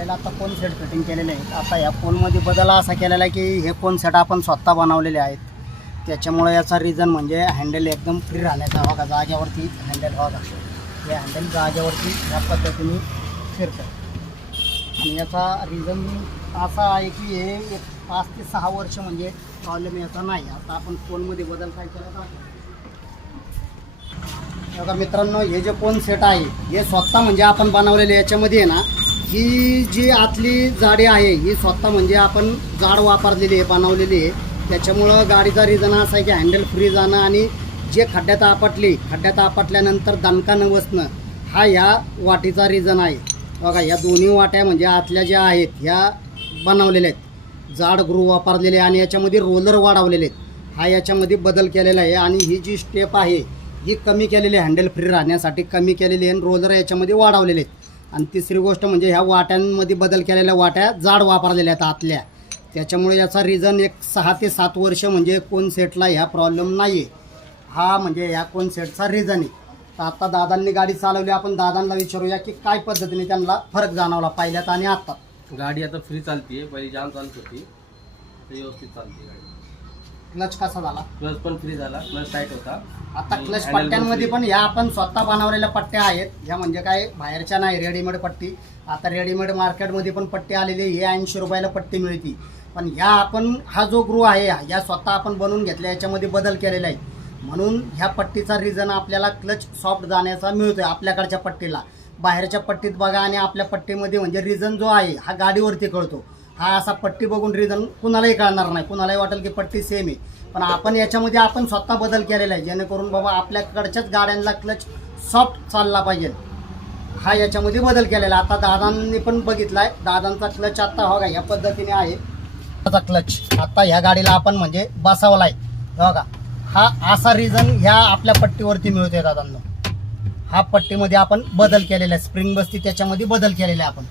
गाडीला आता कोन set fitting केलेले आहेत. आता या फोनमध्ये बदल असा केलेला आहे की हे कोन सेट आपण स्वतः बनवलेले आहेत. त्याच्यामुळे याचा रिझन म्हणजे हँडल एकदम फ्री राहण्याचा. बघा जागेवरती हँडल बघा, हे हँडल जागेवरती ह्या पद्धतीने फिरतं. आणि याचा रिझन असा आहे की हे एक 5 ते 6 वर्ष म्हणजे प्रॉब्लेम याचा नाही. आता आपण फोनमध्ये बदल काय केला तर बघा मित्रांनो, हे जे कोन सेट आहे हे स्वतः म्हणजे आपण बनवलेले. याच्यामध्ये आहे ना, ही जी आतली जाडी आहे ही स्वतः म्हणजे आपण जाड वापरलेली आहे, बनवलेली आहे. त्याच्यामुळं गाडीचा रिझन असा आहे की हँडल फ्री जाणं आणि जे खड्ड्यात आपटल्यानंतर दणका न बसणं हा ह्या वाटीचा रिझन आहे. बघा या दोन्ही वाट्या म्हणजे आतल्या ज्या आहेत ह्या बनवलेल्या आहेत, जाड ग्रू वापरलेले आणि याच्यामध्ये रोलर वाढवलेले आहेत. हा याच्यामध्ये बदल केलेला आहे. आणि ही जी स्टेप आहे ही कमी केलेली आहे, हँडल फ्री राहण्यासाठी कमी केलेली आहे आणि रोलर याच्यामध्ये वाढवलेले आहेत. आणि तिसरी गोष्ट म्हणजे ह्या वाट्यांमध्ये बदल केलेल्या वाट्या जाड वापरलेल्या आहेत आतल्या. त्याच्यामुळे याचा रिझन एक 6 ते 7 वर्ष म्हणजे कोन सेटला ह्या प्रॉब्लेम नाही आहे. हा म्हणजे ह्या कोन सेटचा रिझन आहे. तर आता दादांनी गाडी चालवली, आपण दादांना विचारूया की काय पद्धतीने त्यांना फरक जाणवला पहिल्यात आणि आता. गाडी आता फ्री चालते, पहिली जाम चालत होती, व्यवस्थित चालते गाडी. क्लच कसा झाला? क्लच पण फ्री झाला, क्लच टाईट होता. आता क्लच पट्ट्यांमध्ये पण ह्या आपण स्वतः बनवलेल्या पट्ट्या आहेत. ह्या म्हणजे काय बाहेरच्या नाही, रेडीमेड पट्टी. आता रेडीमेड मार्केटमध्ये पण पट्टी आलेली आहे, हे 80 रुपयाला पट्टी मिळते. पण ह्या आपण हा जो ग्रू आहे ह्या स्वतः आपण बनवून घेतल्या, याच्यामध्ये बदल केलेला आहे. म्हणून ह्या पट्टीचा रिझन आपल्याला क्लच सॉफ्ट जाण्याचा मिळतोय आपल्याकडच्या पट्टीला. बाहेरच्या पट्टीत बघा आणि आपल्या पट्टीमध्ये म्हणजे रिझन जो आहे हा गाडीवरती कळतो. हा असा पट्टी बघून रिझन कुणालाही कळणार नाही, कुणालाही वाटेल की पट्टी सेम आहे. पण आपण याच्यामध्ये आपण स्वतः बदल केलेला आहे जेणेकरून बाबा आपल्याकडच्याच गाड्यांना क्लच सॉफ्ट चालला पाहिजे. हा याच्यामध्ये बदल केलेला. आता दादांनी पण बघितला आहे, दादांचा क्लच आता बघा ह्या पद्धतीने आहे. त्याचा क्लच आता ह्या गाडीला आपण म्हणजे बसवला आहे बघा. हा असा रिझन ह्या आपल्या पट्टीवरती मिळतोय दादांना. हा पट्टीमध्ये आपण बदल केलेला आहे, स्प्रिंग बसती त्याच्यामध्ये बदल केलेला आहे आपण.